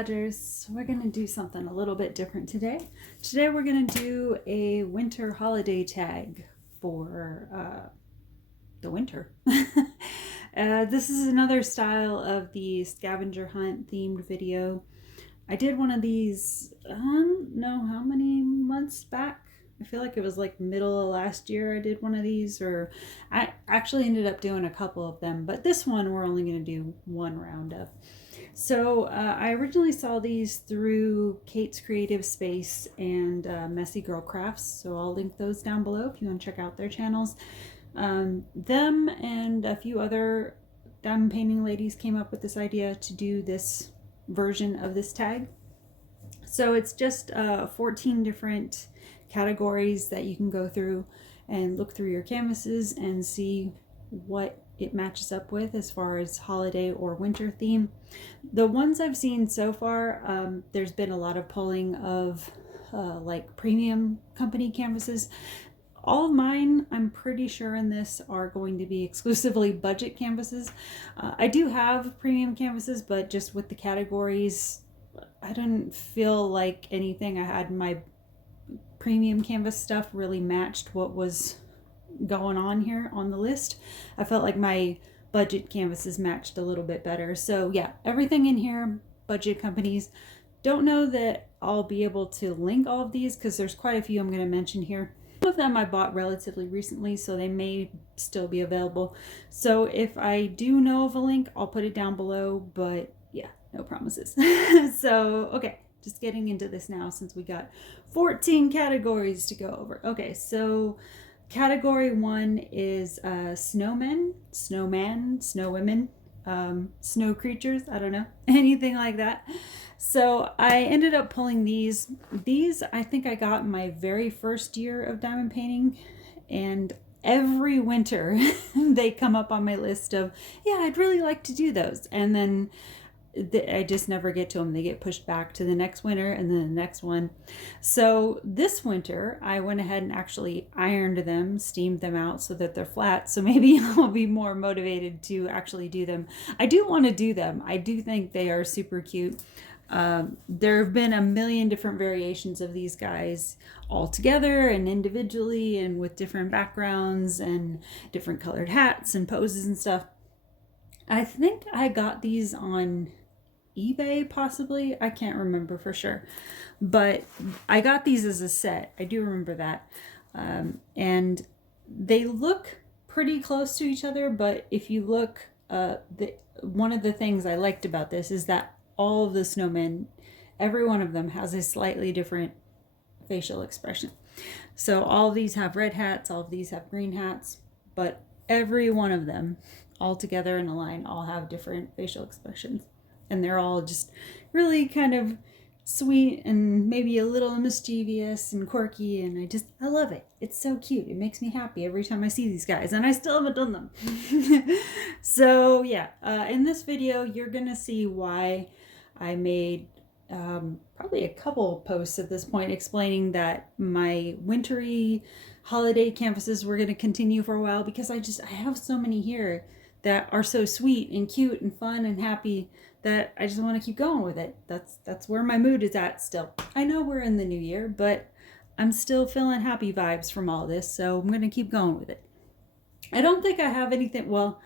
Badgers. We're going to do something a little bit different today. Today we're going to do a winter holiday tag for the winter. This is another style of the scavenger hunt themed video. I did one of these, I don't know how many months back. I feel like it was like middle of last year I did one of these, or I actually ended up doing a couple of them, but this one we're only going to do one round of. So I originally saw these through Kate's Creative Space and Messy Girl Crafts, so I'll link those down below if you want to check out their channels. Them and a few other diamond painting ladies came up with this idea to do this version of this tag. So it's just 14 different categories that you can go through and look through your canvases and see what it matches up with as far as holiday or winter theme. The ones I've seen so far, there's been a lot of pulling of like premium company canvases. All of mine, I'm pretty sure in this, are going to be exclusively budget canvases. I do have premium canvases, but just with the categories, I didn't feel like anything I had in my premium canvas stuff really matched what was going on here on the list. I felt like my budget canvases matched a little bit better. So yeah, everything in here, budget companies. Don't know that I'll be able to link all of these because there's quite a few I'm going to mention here. Some of them I bought relatively recently, so they may still be available. So if I do know of a link, I'll put it down below, but yeah, no promises. So, okay, just getting into this now since we got 14 categories to go over. Okay, so category 1 is snowmen, snowwomen, snow creatures, I don't know, anything like that. So I ended up pulling these. These I think I got in my very first year of diamond painting, and every winter they come up on my list of, yeah, I'd really like to do those. And then I just never get to them. They get pushed back to the next winter and then the next one. So this winter I went ahead and actually ironed them, steamed them out so that they're flat. So maybe I'll be more motivated to actually do them. I do want to do them. I do think they are super cute. There have been a million different variations of these guys all together and individually and with different backgrounds and different colored hats and poses and stuff. I think I got these on eBay possibly. I can't remember for sure, but I got these as a set. I do remember that. And they look pretty close to each other, but if you look, one of the things I liked about this is that all of the snowmen, every one of them has a slightly different facial expression. So all of these have red hats, all of these have green hats, but every one of them all together in a line all have different facial expressions. And they're all just really kind of sweet and maybe a little mischievous and quirky, and I love it. It's so cute. It makes me happy every time I see these guys, and I still haven't done them. So yeah, in this video you're gonna see why I made probably a couple posts at this point explaining that my wintry holiday canvases were going to continue for a while, because I have so many here that are so sweet and cute and fun and happy that I just want to keep going with it. That's where my mood is at still. I know we're in the new year, but I'm still feeling happy vibes from all this, so I'm going to keep going with it. I don't think I have anything, well,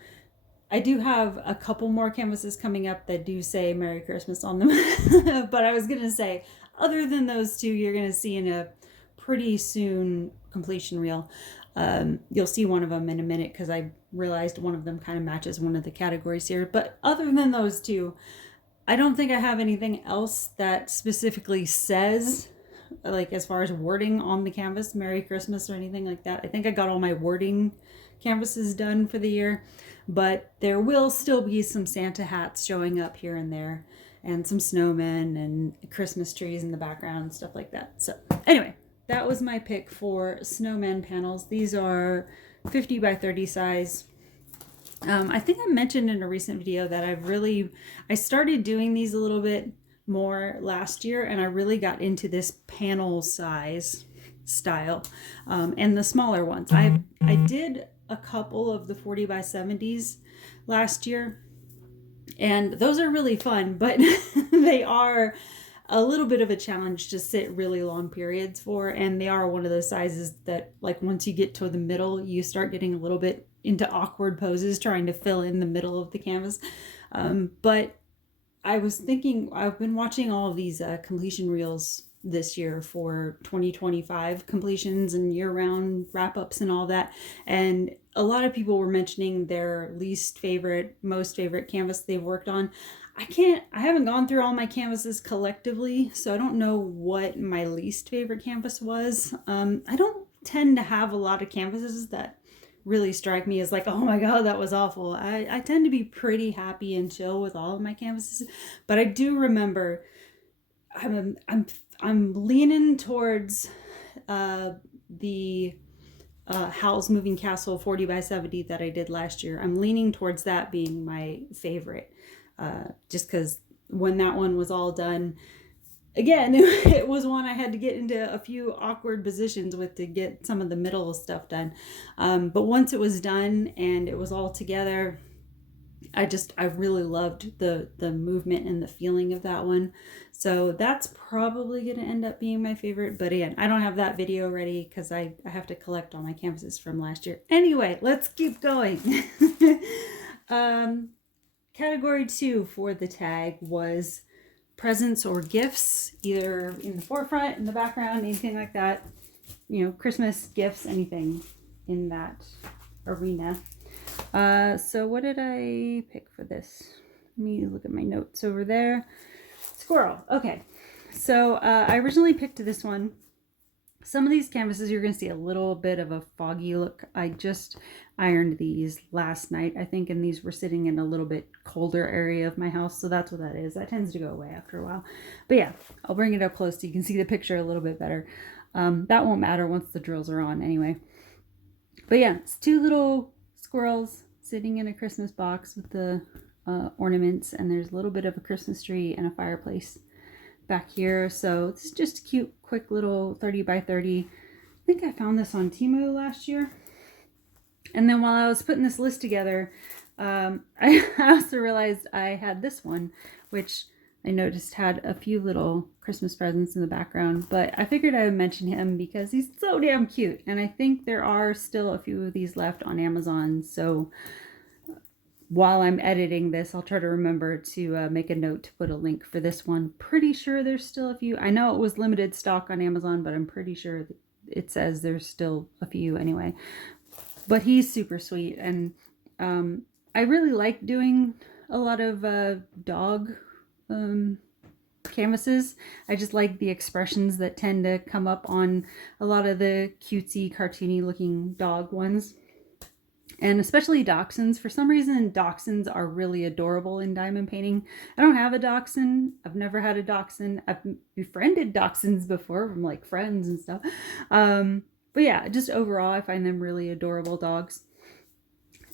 I do have a couple more canvases coming up that do say Merry Christmas on them. But I was going to say, other than those two, you're going to see in a pretty soon completion reel. You'll see one of them in a minute because I realized one of them kind of matches one of the categories here. But other than those two, I don't think I have anything else that specifically says, like as far as wording on the canvas, Merry Christmas or anything like that. I think I got all my wording canvases done for the year, but there will still be some Santa hats showing up here and there, and some snowmen and Christmas trees in the background and stuff like that. So anyway, that was my pick for snowman panels. These are 50 by 30 size. I think I mentioned in a recent video that I started doing these a little bit more last year, and I really got into this panel size style, and the smaller ones. I did a couple of the 40 by 70s last year, And those are really fun, but they are a little bit of a challenge to sit really long periods for. And they are one of those sizes that, like, once you get to the middle, you start getting a little bit into awkward poses trying to fill in the middle of the canvas. But I was thinking, I've been watching all of these completion reels this year for 2025 completions and year-round wrap-ups and all that. And a lot of people were mentioning their least favorite, most favorite canvas they've worked on. I haven't gone through all my canvases collectively, so I don't know what my least favorite canvas was. I don't tend to have a lot of canvases that really strike me as like, oh my god, that was awful. I tend to be pretty happy and chill with all of my canvases, but I do remember I'm leaning towards the Howl's Moving Castle 40 by 70 that I did last year. I'm leaning towards that being my favorite, just because when that one was all done, again, it was one I had to get into a few awkward positions with to get some of the middle stuff done. But once it was done and it was all together, I really loved the movement and the feeling of that one. So that's probably going to end up being my favorite. But again, I don't have that video ready because I have to collect all my canvases from last year. Anyway, let's keep going. Category 2 for the tag was presents or gifts, either in the forefront, in the background, anything like that. You know, Christmas gifts, anything in that arena. So what did I pick for this? Let me look at my notes over there. Squirrel. Okay. So I originally picked this one. Some of these canvases you're going to see a little bit of a foggy look. I just ironed these last night, I think, and these were sitting in a little bit colder area of my house, so that's what that is. That tends to go away after a while. But yeah, I'll bring it up close so you can see the picture a little bit better. That won't matter once the drills are on anyway. But yeah, it's two little squirrels sitting in a Christmas box with the ornaments, and there's a little bit of a Christmas tree and a fireplace back here. So it's just a cute, quick little 30 by 30. I think I found this on Temu last year. And then while I was putting this list together, I also realized I had this one, which I noticed had a few little Christmas presents in the background, but I figured I would mention him because he's so damn cute. And I think there are still a few of these left on Amazon. So while I'm editing this, I'll try to remember to make a note to put a link for this one. Pretty sure there's still a few. I know it was limited stock on Amazon, but I'm pretty sure it says there's still a few anyway. But he's super sweet, and I really like doing a lot of dog canvases. I just like the expressions that tend to come up on a lot of the cutesy, cartoony looking dog ones. And especially dachshunds. For some reason, dachshunds are really adorable in diamond painting. I don't have a dachshund. I've never had a dachshund. I've befriended dachshunds before from like friends and stuff. But yeah, just overall, I find them really adorable dogs.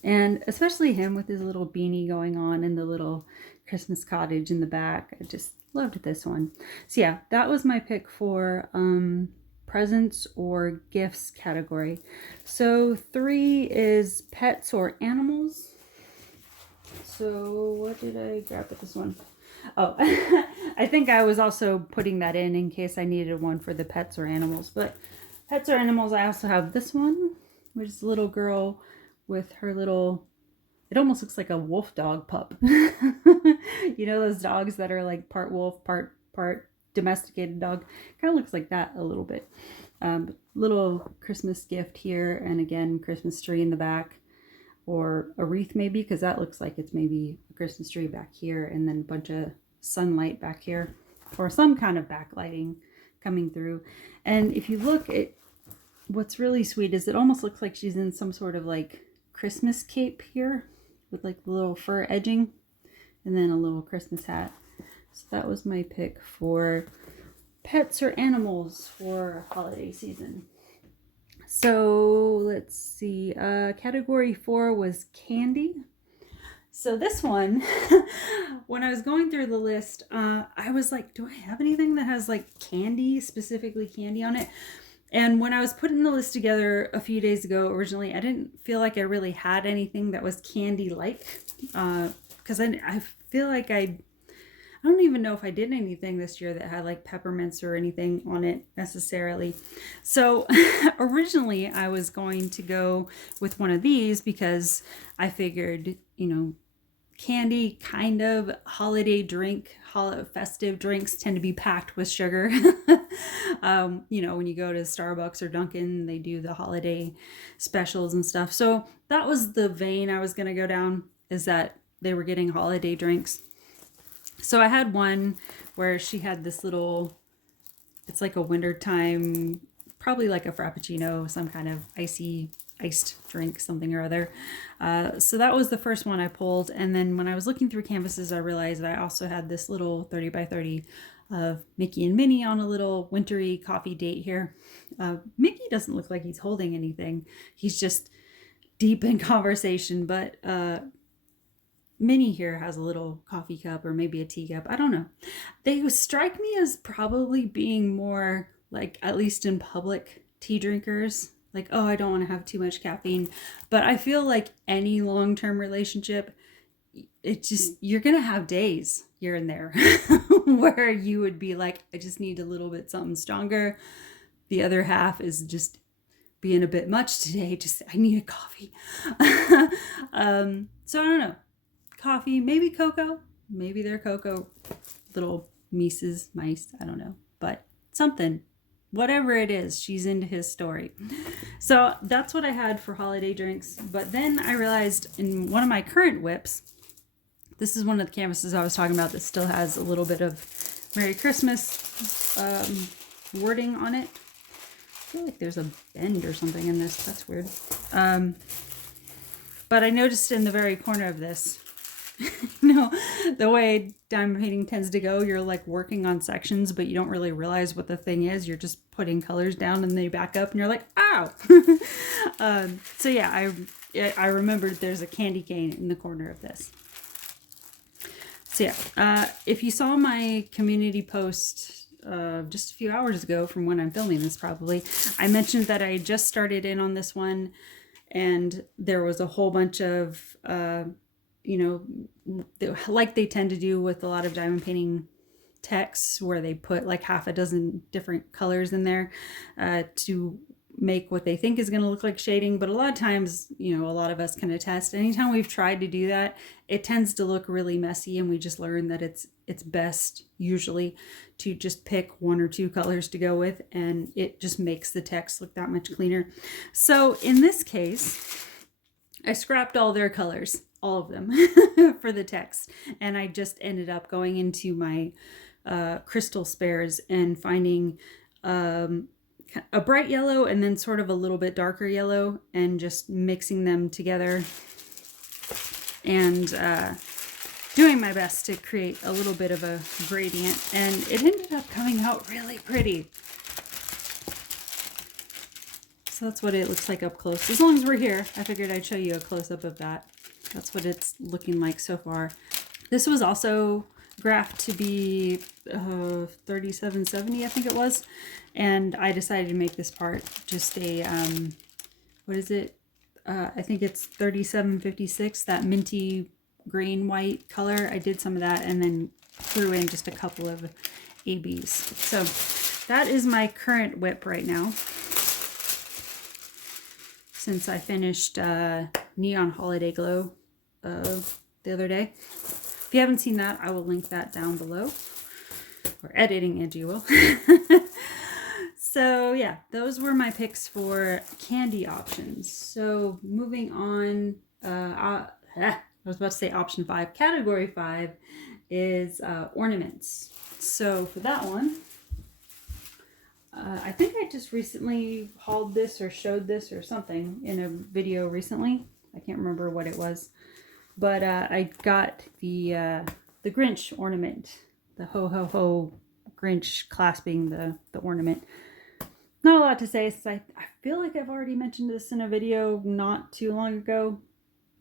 And especially him with his little beanie going on and the little Christmas cottage in the back. I just loved this one. So yeah, that was my pick for presents or gifts category. So 3 is pets or animals. So what did I grab with this one? Oh, I think I was also putting that in case I needed one for the pets or animals. But pets or animals, I also have this one, which is a little girl with her little, it almost looks like a wolf dog pup. You know those dogs that are like part wolf, part domesticated dog? Kind of looks like that a little bit. Little Christmas gift here, and again, Christmas tree in the back, or a wreath maybe, because that looks like it's maybe a Christmas tree back here, and then a bunch of sunlight back here, or some kind of backlighting coming through. And if you look at what's really sweet is it almost looks like she's in some sort of like Christmas cape here with like the little fur edging and then a little Christmas hat. So that was my pick for pets or animals for holiday season. So let's see, category 4 was candy. So this one, when I was going through the list, I was like, do I have anything that has like candy, specifically candy on it? And when I was putting the list together a few days ago, originally, I didn't feel like I really had anything that was candy-like, because I feel like I don't even know if I did anything this year that had like peppermints or anything on it necessarily. So originally I was going to go with one of these because I figured, you know, candy kind of holiday drink, festive drinks tend to be packed with sugar. You know, when you go to Starbucks or Dunkin', they do the holiday specials and stuff. So that was the vein I was going to go down, is that they were getting holiday drinks. So I had one where she had this little, it's like a wintertime, probably like a Frappuccino, some kind of iced drink, something or other. So that was the first one I pulled. And then when I was looking through canvases, I realized I also had this little 30 by 30 of Mickey and Minnie on a little wintry coffee date here. Mickey doesn't look like he's holding anything. He's just deep in conversation, but Minnie here has a little coffee cup or maybe a teacup. I don't know. They strike me as probably being more like, at least in public, tea drinkers. Like, oh, I don't want to have too much caffeine. But I feel like any long-term relationship, it just, you're going to have days here and there where you would be like, I just need a little bit something stronger. The other half is just being a bit much today. Just, I need a coffee. So I don't know. Coffee, maybe cocoa, maybe they're cocoa little mice, I don't know, but something, whatever it is, she's into his story. So that's what I had for holiday drinks. But then I realized in one of my current whips, this is one of the canvases I was talking about that still has a little bit of Merry Christmas wording on it. I feel like there's a bend or something in this. That's weird. But I noticed in the very corner of this, no, the way diamond painting tends to go, you're like working on sections, but you don't really realize what the thing is. You're just putting colors down and they back up and you're like, ow. So yeah, I remembered there's a candy cane in the corner of this. So yeah, if you saw my community post just a few hours ago from when I'm filming this probably, I mentioned that I just started in on this one and there was a whole bunch of you know, like they tend to do with a lot of diamond painting texts where they put like half a dozen different colors in there to make what they think is going to look like shading. But a lot of times, you know, a lot of us can attest, anytime we've tried to do that, it tends to look really messy, and we just learn that it's best usually to just pick one or two colors to go with, and it just makes the text look that much cleaner. So in this case, I scrapped all their colors, all of them, for the text. And I just ended up going into my crystal spares and finding a bright yellow and then sort of a little bit darker yellow and just mixing them together and doing my best to create a little bit of a gradient. And it ended up coming out really pretty. So that's what it looks like up close. As long as we're here, I figured I'd show you a close-up of that. That's what it's looking like so far. This was also graphed to be 3770, I think it was. And I decided to make this part just a, what is it? I think it's 3756, that minty green white color. I did some of that and then threw in just a couple of ABs. So that is my current whip right now, since I finished Neon Holiday Glow the other day. If you haven't seen that, I will link that down below. Or editing Angie will. So yeah, those were my picks for candy options. So moving on, I was about to say option 5. Category 5 is ornaments. So for that one, I think I just recently hauled this or showed this or something in a video recently. I can't remember what it was. But I got the Grinch ornament. The ho ho ho Grinch clasping the ornament. Not a lot to say since I feel like I've already mentioned this in a video not too long ago.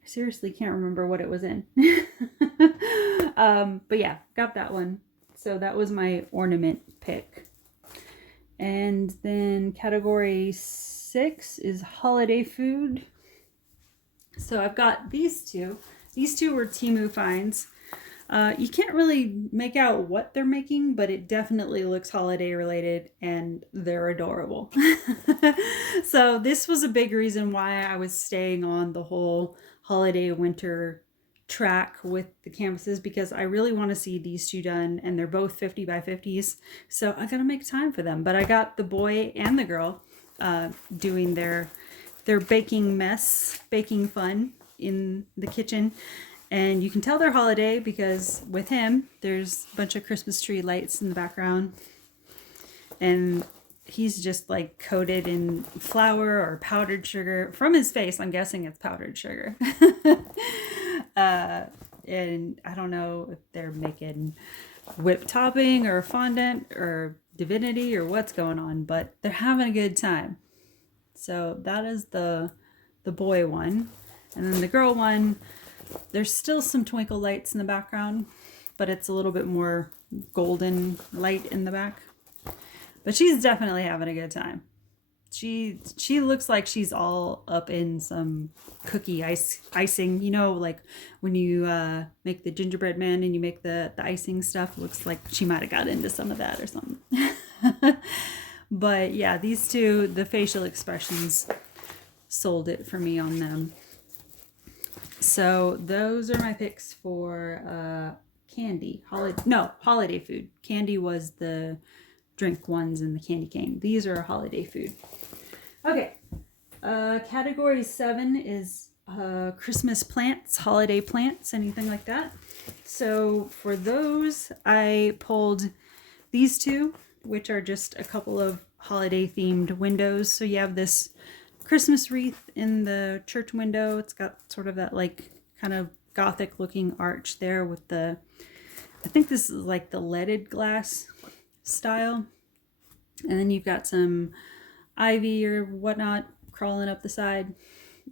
I seriously can't remember what it was in. But yeah, got that one. So that was my ornament pick. And then category 6 is holiday food. So I've got these two. These two were Temu finds. You can't really make out what they're making, but it definitely looks holiday related and they're adorable. So this was a big reason why I was staying on the whole holiday winter track with the canvases, because I really want to see these two done, and they're both 50 by 50s. So I gotta make time for them. But I got the boy and the girl doing their baking fun in the kitchen. And you can tell they're holiday because with him, there's a bunch of Christmas tree lights in the background. And he's just like coated in flour or powdered sugar. From his face, I'm guessing it's powdered sugar. And I don't know if they're making whipped topping or fondant or divinity or what's going on, but they're having a good time. So that is the boy one. And then the girl one, there's still some twinkle lights in the background, but it's a little bit more golden light in the back. But she's definitely having a good time. She looks like she's all up in some cookie icing. You know, like when you make the gingerbread man and you make the icing stuff, it looks like she might have got into some of that or something. But yeah, these two, the facial expressions sold it for me on them. So those are my picks for candy. Holiday food. Candy was the drink ones and the candy cane. These are holiday food. Okay. Category 7 is Christmas plants, holiday plants, anything like that. So for those, I pulled these two, which are just a couple of holiday themed windows. So you have this Christmas wreath in the church window. It's got sort of that like kind of gothic looking arch there with the, I think this is like the leaded glass style. And then you've got some ivy or whatnot crawling up the side,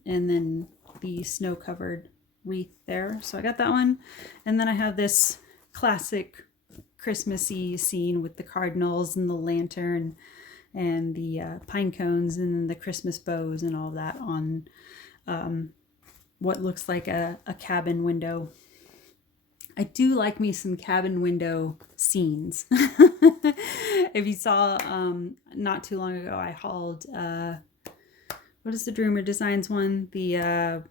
and then the snow covered wreath there. So I got that one. And then I have this classic Christmassy scene with the cardinals and the lantern and the pine cones and the Christmas bows and all that on what looks like a cabin window. I do like me some cabin window scenes. If you saw, not too long ago, I hauled, what is the Dreamer Designs one? The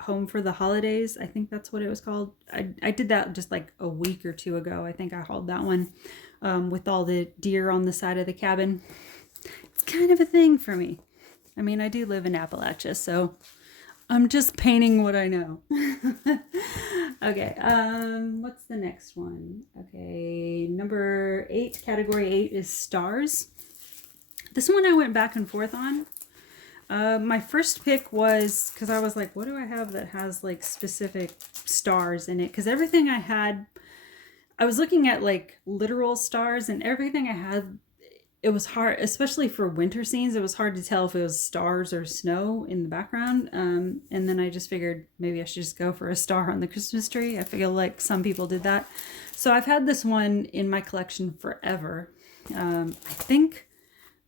Home for the Holidays. I think that's what it was called. I did that just like a week or two ago. I think I hauled that one with all the deer on the side of the cabin. It's kind of a thing for me. I mean, I do live in Appalachia, so I'm just painting what I know. Okay, what's the next one? Okay, number 8, category 8 is stars. This one I went back and forth on. My first pick was, because I was like, what do I have that has like specific stars in it? Because everything I had, I was looking at like literal stars, and everything I had, it was hard, especially for winter scenes, it was hard to tell if it was stars or snow in the background. And then I just figured maybe I should just go for a star on the Christmas tree. I feel like some people did that. So I've had this one in my collection forever. I think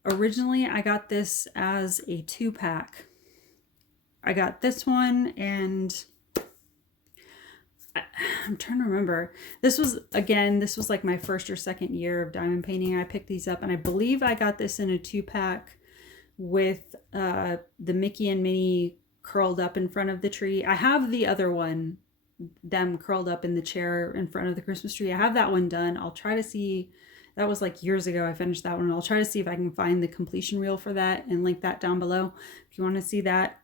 originally I got this as a 2-pack. I got this one, and I'm trying to remember. This was like my first or second year of diamond painting. I picked these up, and I believe I got this in a 2-pack with the Mickey and Minnie curled up in front of the tree. I have the other one, them curled up in the chair in front of the Christmas tree. I have that one done. I'll try to see. That was like years ago I finished that one. I'll try to see if I can find the completion reel for that and link that down below if you want to see that.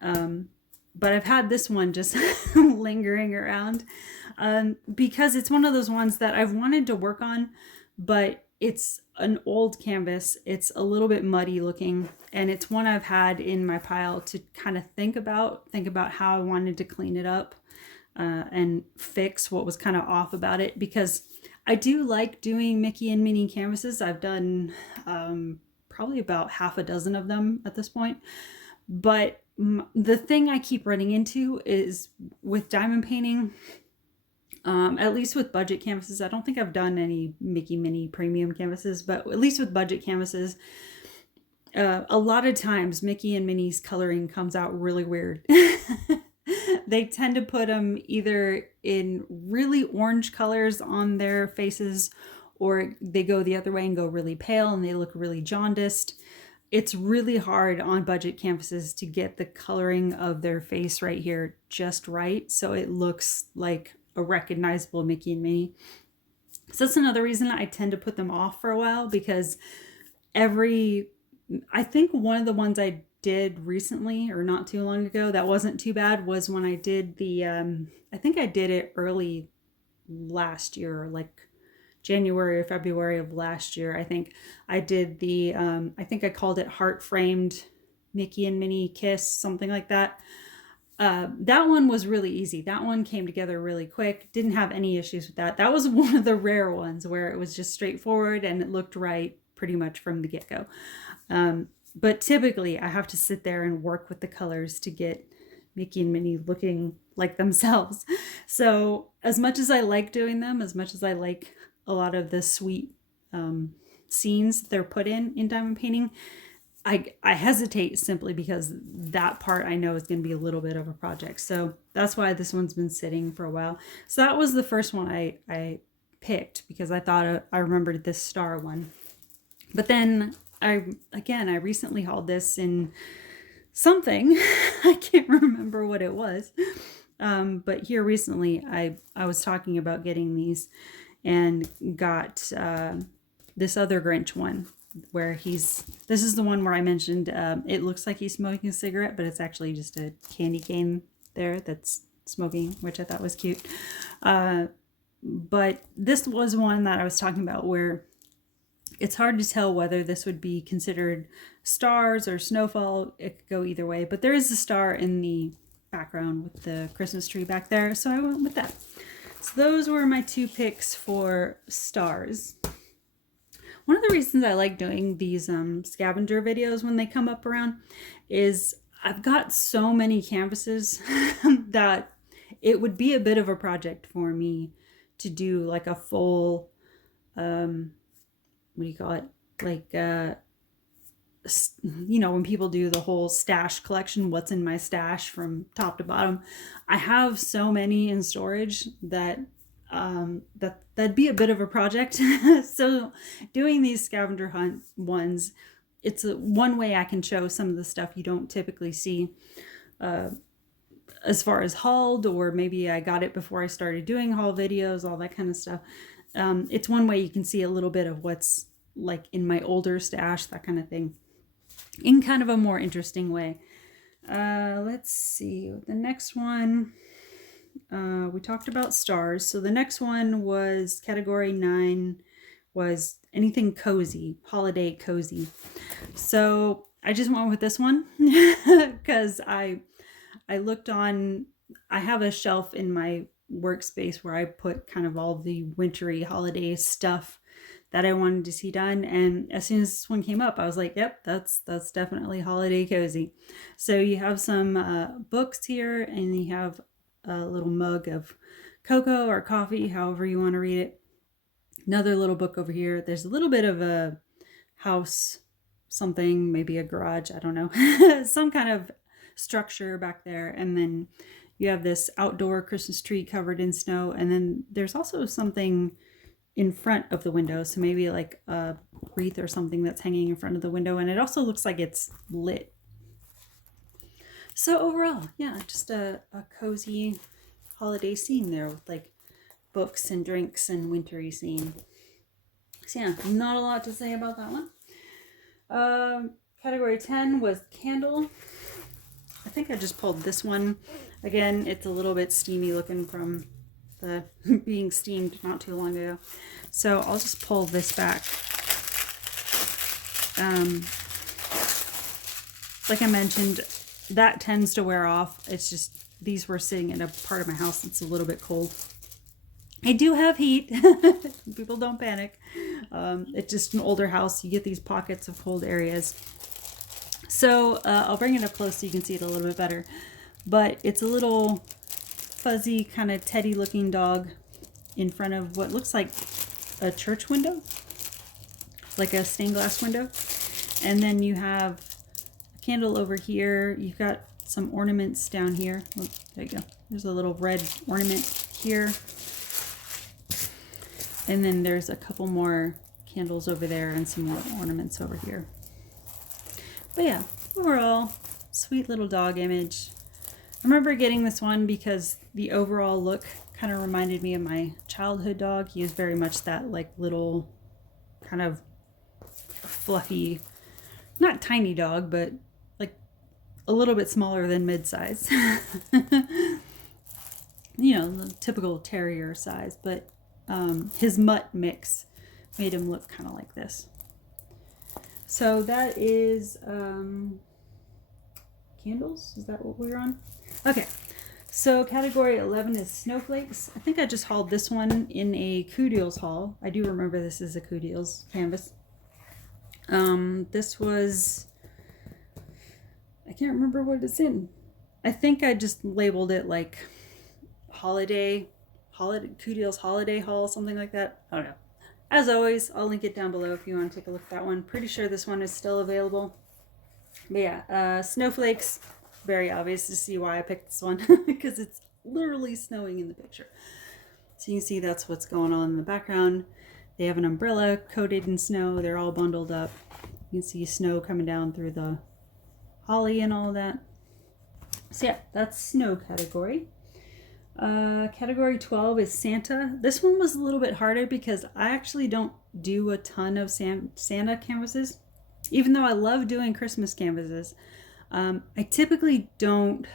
But I've had this one just lingering around because it's one of those ones that I've wanted to work on, but it's an old canvas. It's a little bit muddy looking, and it's one I've had in my pile to kind of think about how I wanted to clean it up and fix what was kind of off about it, because I do like doing Mickey and Minnie canvases. I've done probably about half a dozen of them at this point. But the thing I keep running into is with diamond painting, at least with budget canvases. I don't think I've done any Mickey Minnie premium canvases, but at least with budget canvases, a lot of times Mickey and Minnie's coloring comes out really weird. They tend to put them either in really orange colors on their faces, or they go the other way and go really pale and they look really jaundiced. It's really hard on budget canvases to get the coloring of their face right here just right, so it looks like a recognizable Mickey and Minnie. So that's another reason I tend to put them off for a while, because I think one of the ones I did recently or not too long ago that wasn't too bad was when I did the, I think I did it early last year, like January or February of last year. I think I did the, I think I called it Heart Framed Mickey and Minnie Kiss, something like that. That one was really easy. That one came together really quick. Didn't have any issues with that. That was one of the rare ones where it was just straightforward and it looked right pretty much from the get-go. But typically I have to sit there and work with the colors to get Mickey and Minnie looking like themselves. So as much as I like doing them, as much as I like a lot of the sweet scenes they're put in diamond painting, I hesitate simply because that part I know is going to be a little bit of a project. So that's why this one's been sitting for a while. So that was the first one I picked because I thought I remembered this star one. But then I recently hauled this in something. I can't remember what it was. But here recently I was talking about getting these and got this other Grinch one, where this is the one where I mentioned it looks like he's smoking a cigarette, but it's actually just a candy cane there that's smoking, which I thought was cute. But this was one that I was talking about where it's hard to tell whether this would be considered stars or snowfall. It could go either way, but there is a star in the background with the Christmas tree back there, so I went with that. So those were my two picks for stars. One of the reasons I like doing these scavenger videos when they come up around is I've got so many canvases that it would be a bit of a project for me to do like a full, what do you call it? Like, you know, when people do the whole stash collection, what's in my stash from top to bottom. I have so many in storage that that'd be a bit of a project. So doing these scavenger hunt ones, it's one way I can show some of the stuff you don't typically see as far as hauled, or maybe I got it before I started doing haul videos, all that kind of stuff. It's one way you can see a little bit of what's like in my older stash, that kind of thing, in kind of a more interesting way. Let's see, the next one. We talked about stars. So the next one was category 9, was anything cozy, holiday cozy. So I just went with this one because I looked on, I have a shelf in my workspace where I put kind of all the wintry holiday stuff that I wanted to see done. And as soon as this one came up, I was like, yep, that's definitely holiday cozy. So you have some books here, and you have a little mug of cocoa or coffee, however you want to read it. Another little book over here. There's a little bit of a house, something, maybe a garage, I don't know, some kind of structure back there. And then you have this outdoor Christmas tree covered in snow. And then there's also something in front of the window. So maybe like a wreath or something that's hanging in front of the window. And it also looks like it's lit. So overall, yeah, just a cozy holiday scene there with like books and drinks and wintry scene. So yeah, not a lot to say about that one. Category 10 was candle. I think I just pulled this one. Again, it's a little bit steamy looking from the being steamed not too long ago. So I'll just pull this back. Like I mentioned, that tends to wear off. It's just, these were sitting in a part of my house that's a little bit cold. I do have heat. People don't panic. It's just an older house. You get these pockets of cold areas. So I'll bring it up close so you can see it a little bit better. But it's a little fuzzy, kind of teddy looking dog in front of what looks like a church window, like a stained glass window. And then you have candle over here. You've got some ornaments down here. Oh, there you go. There's a little red ornament here. And then there's a couple more candles over there and some more ornaments over here. But yeah, overall, sweet little dog image. I remember getting this one because the overall look kind of reminded me of my childhood dog. He is very much that like little kind of fluffy, not tiny dog, but like a little bit smaller than mid-size. You know, the typical terrier size, but his mutt mix made him look kind of like this. So that is candles. Is that what we're on? Okay. So category 11 is Snowflakes. I think I just hauled this one in a Coup haul. I do remember this is a Coup canvas. This was, I can't remember what it's in. I think I just labeled it like holiday Coup holiday haul, something like that. I don't know. As always, I'll link it down below if you want to take a look at that one. Pretty sure this one is still available. But yeah, Snowflakes. Very obvious to see why I picked this one because it's literally snowing in the picture. So you can see that's what's going on in the background. They have an umbrella coated in snow. They're all bundled up. You can see snow coming down through the holly and all of that. So yeah, that's snow category. Category 12 is Santa. This one was a little bit harder because I actually don't do a ton of Santa canvases. Even though I love doing Christmas canvases, I typically don't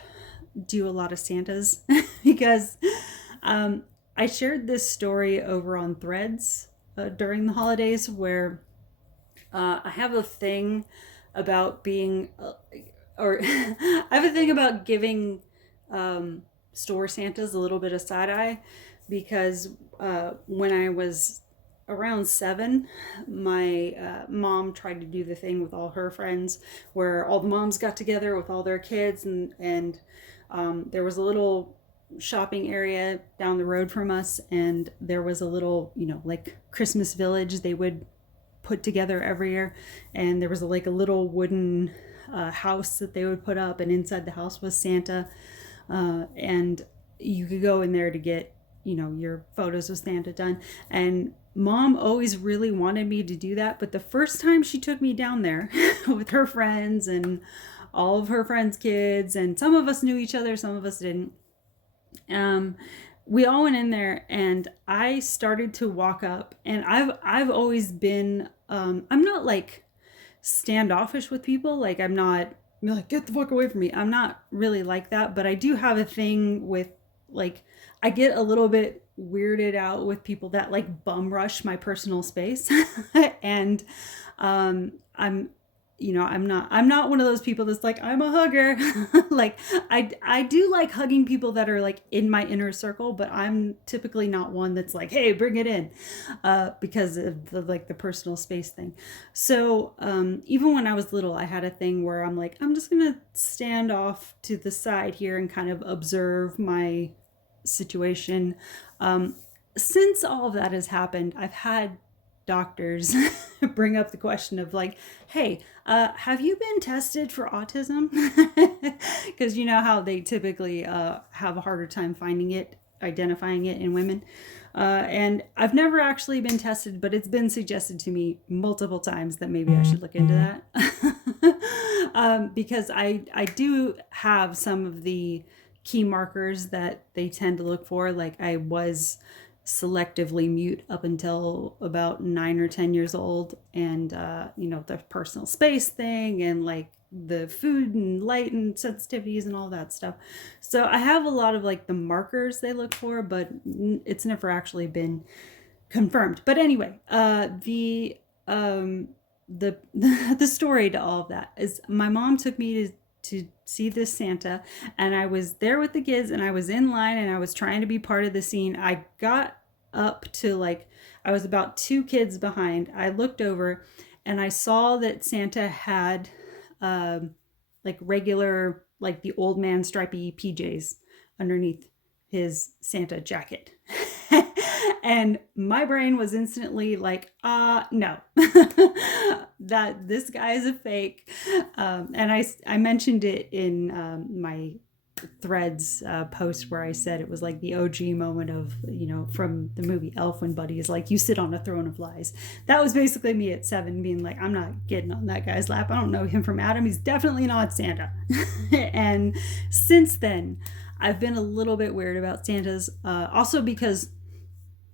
do a lot of Santas because I shared this story over on Threads during the holidays where I have a thing about being, or I have a thing about giving store Santas a little bit of side eye because when I was around 7, my mom tried to do the thing with all her friends where all the moms got together with all their kids and there was a little shopping area down the road from us, and there was a little, you know, like Christmas village they would put together every year, and there was a little wooden house that they would put up, and inside the house was Santa, and you could go in there to get, you know, your photos with Santa done. And Mom always really wanted me to do that, but the first time she took me down there with her friends and all of her friends' kids, and some of us knew each other, some of us didn't, we all went in there, and I started to walk up, and I've always been, I'm not like standoffish with people, like I'm not like, get the fuck away from me. I'm not really like that, but I do have a thing with, like, I get a little bit weirded out with people that like bum rush my personal space. And I'm, you know, I'm not one of those people that's like, I'm a hugger. Like I do like hugging people that are like in my inner circle, but I'm typically not one that's like, hey, bring it in, because of the personal space thing. So even when I was little, I had a thing where I'm like, I'm just gonna stand off to the side here and kind of observe my situation. Since all of that has happened, I've had doctors bring up the question of like, hey, have you been tested for autism? Because you know how they typically have a harder time identifying it in women. And I've never actually been tested, but it's been suggested to me multiple times that maybe I should look into that. Because I do have some of the key markers that they tend to look for. Like I was selectively mute up until about 9 or 10 years old, and you know, the personal space thing and like the food and light and sensitivities and all that stuff. So I have a lot of like the markers they look for, but it's never actually been confirmed. But anyway, the story to all of that is my mom took me to see this Santa, and I was there with the kids, and I was in line, and I was trying to be part of the scene. I got up to like, I was about 2 kids behind. I looked over and I saw that Santa had like regular, like the old man stripy PJs underneath his Santa jacket. And my brain was instantly like, no, that this guy is a fake. And I mentioned it in my threads post where I said it was like the OG moment of, from the movie Elf when Buddy is like, you sit on a throne of lies. That was basically me at 7 being like, I'm not getting on that guy's lap. I don't know him from Adam. He's definitely not Santa. And since then, I've been a little bit weird about Santas. Also because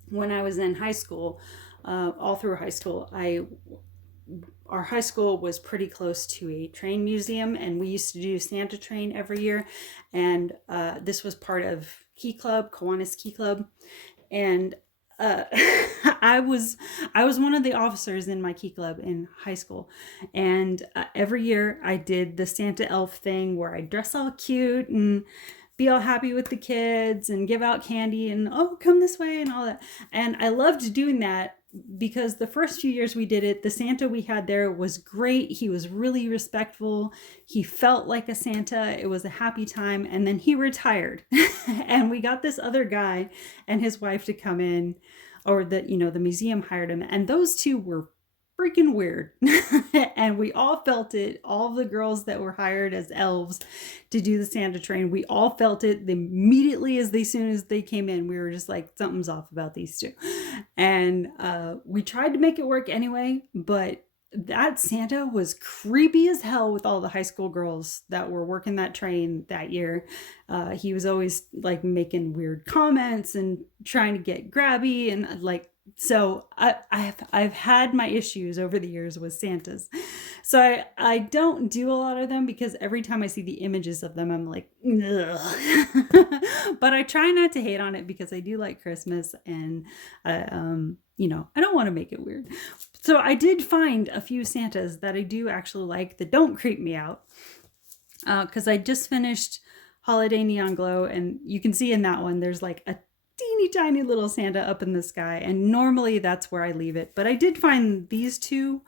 when I was in high school, all through high school, our high school was pretty close to a train museum, and we used to do Santa train every year. And this was part of Key Club, Kiwanis Key Club. And I was one of the officers in my Key Club in high school. And every year I did the Santa elf thing where I dress all cute and be all happy with the kids and give out candy and, oh, come this way and all that. And I loved doing that because the first few years we did it, the Santa we had there was great. He was really respectful. He felt like a Santa. It was a happy time. And then he retired and we got this other guy and his wife to come in, or the museum hired him. And those two were freaking weird. And we all felt it. All the girls that were hired as elves to do the Santa train, we all felt it immediately as soon as they came in. We were just like, something's off about these two. And we tried to make it work anyway, but that Santa was creepy as hell with all the high school girls that were working that train that year. He was always like making weird comments and trying to get grabby and like, so I've had my issues over the years with Santas. So I don't do a lot of them because every time I see the images of them, I'm like, ugh. But I try not to hate on it because I do like Christmas, and I don't want to make it weird. So I did find a few Santas that I do actually like that don't creep me out. Because I just finished Holiday Neon Glow, and you can see in that one, there's like a teeny tiny little Santa up in the sky, and normally that's where I leave it. But I did find these two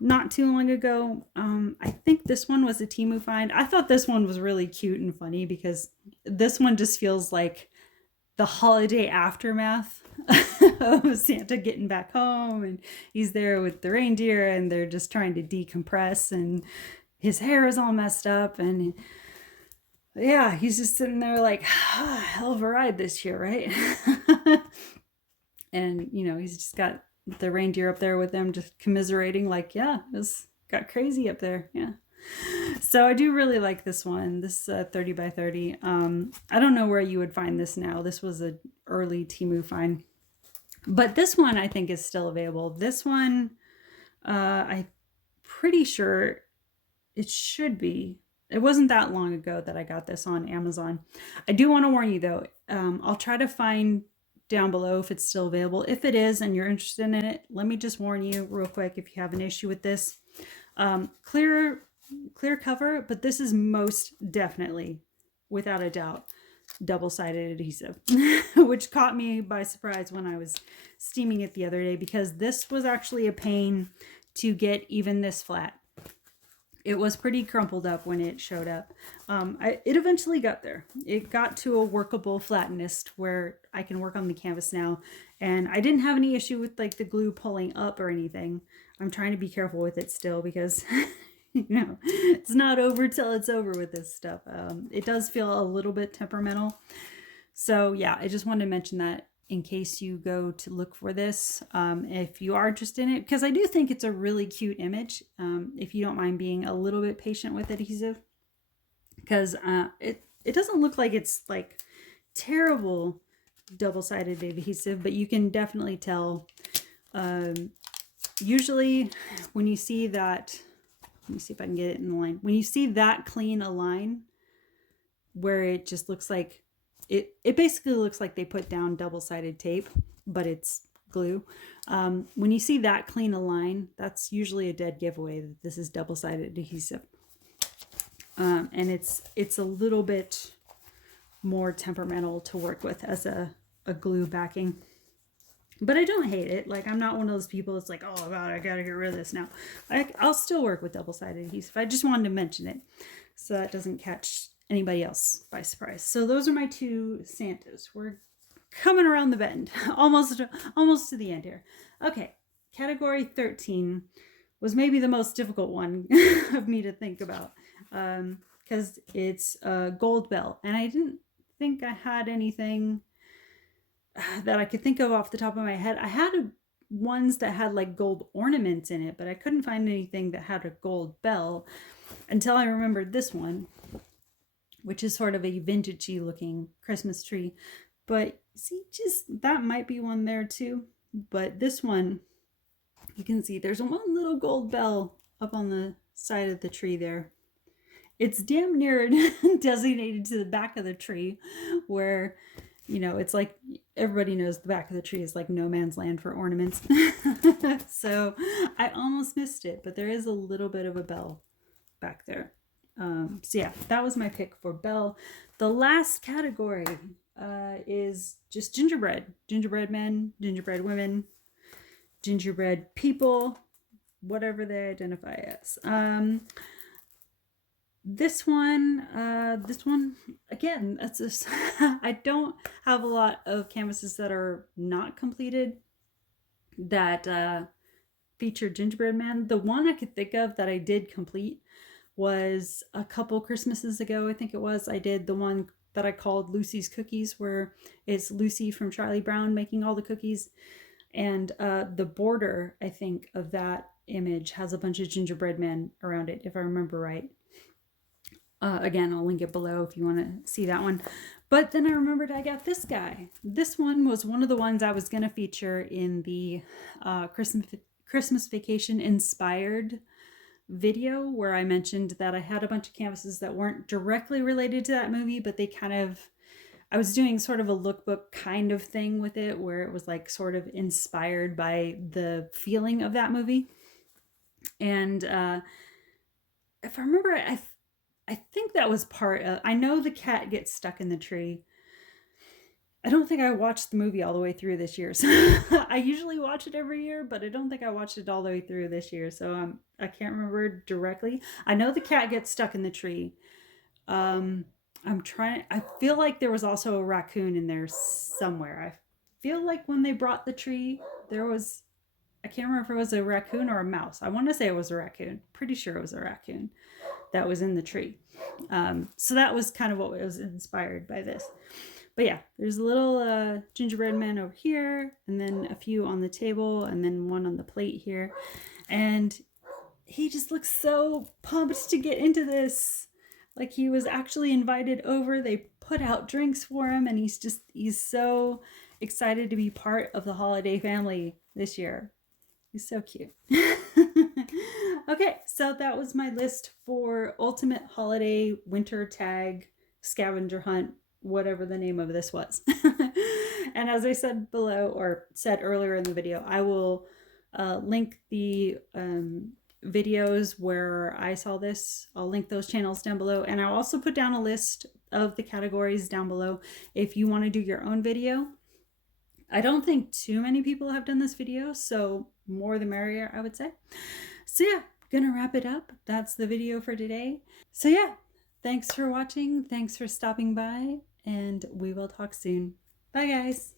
not too long ago. I think this one was a Temu find. I thought this one was really cute and funny because this one just feels like the holiday aftermath of Santa getting back home, and he's there with the reindeer and they're just trying to decompress, and his hair is all messed up, and yeah, he's just sitting there like, hell of a ride this year, right? And, he's just got the reindeer up there with him, just commiserating like, yeah, it got crazy up there. Yeah. So I do really like this one, this 30 by 30. I don't know where you would find this now. This was an early Temu find. But this one I think is still available. This one, I'm pretty sure it should be. It wasn't that long ago that I got this on Amazon. I do want to warn you though, I'll try to find down below if it's still available. If it is and you're interested in it, let me just warn you real quick if you have an issue with this. Clear cover, but this is most definitely, without a doubt, double-sided adhesive, which caught me by surprise when I was steaming it the other day because this was actually a pain to get even this flat. It was pretty crumpled up when it showed up. It eventually got there. It got to a workable flatness where I can work on the canvas now. And I didn't have any issue with like the glue pulling up or anything. I'm trying to be careful with it still because, it's not over till it's over with this stuff. It does feel a little bit temperamental. So yeah, I just wanted to mention that in case you go to look for this, if you are interested in it, because I do think it's a really cute image. If you don't mind being a little bit patient with adhesive, because it doesn't look like it's like terrible double-sided adhesive, but you can definitely tell. Usually when you see that, let me see if I can get it in the line. When you see that clean a line where it just looks like it basically looks like they put down double-sided tape, but it's glue. When you see that clean a line, that's usually a dead giveaway that this is double-sided adhesive. And it's a little bit more temperamental to work with as a glue backing. But I don't hate it. Like, I'm not one of those people that's like, oh God, I gotta get rid of this now. I'll still work with double-sided adhesive. I just wanted to mention it so that doesn't catch anybody else by surprise. So those are my two Santas. We're coming around the bend, almost to the end here. Okay, category 13 was maybe the most difficult one of me to think about, because it's a gold bell, and I didn't think I had anything that I could think of off the top of my head. I had ones that had like gold ornaments in it, but I couldn't find anything that had a gold bell until I remembered this one, which is sort of a vintagey looking Christmas tree. But see, just that might be one there too. But this one, you can see there's one little gold bell up on the side of the tree there. It's damn near designated to the back of the tree, where, you know, it's like everybody knows the back of the tree is like no man's land for ornaments. So I almost missed it, but there is a little bit of a bell back there. So yeah, that was my pick for bell. The last category is just gingerbread. Gingerbread men, gingerbread women, gingerbread people, whatever they identify as. This one again, that's just I don't have a lot of canvases that are not completed that feature gingerbread man. The one I could think of that I did complete was a couple Christmases ago, I think it was. I did the one that I called Lucy's Cookies, where it's Lucy from Charlie Brown making all the cookies. And the border, I think, of that image has a bunch of gingerbread men around it, if I remember right. Again, I'll link it below if you want to see that one. But then I remembered I got this guy. This one was one of the ones I was going to feature in the Christmas Vacation inspired video, where I mentioned that I had a bunch of canvases that weren't directly related to that movie, but they kind of, I was doing sort of a lookbook kind of thing with it, where it was like sort of inspired by the feeling of that movie. And if I remember, I think that was part of, I know the cat gets stuck in the tree. I don't think I watched the movie all the way through this year. So I usually watch it every year, but I don't think I watched it all the way through this year. So I can't remember directly. I know the cat gets stuck in the tree. I feel like there was also a raccoon in there somewhere. I feel like when they brought the tree, there was, I can't remember if it was a raccoon or a mouse. I want to say it was a raccoon. Pretty sure it was a raccoon that was in the tree. So that was kind of what was inspired by this. But yeah, there's a little gingerbread man over here, and then a few on the table, and then one on the plate here. And he just looks so pumped to get into this. Like he was actually invited over. They put out drinks for him, and he's so excited to be part of the holiday family this year. He's so cute. Okay, so that was my list for Ultimate Holiday Winter Tag Scavenger Hunt, whatever the name of this was. And as I said below, or said earlier in the video, I will link the videos where I saw this. I'll link those channels down below, and I'll also put down a list of the categories down below if you want to do your own video. I don't think too many people have done this video, so more the merrier, I would say. So yeah, gonna wrap it up. That's the video for today. So yeah, thanks for watching. Thanks for stopping by, and we will talk soon. Bye guys.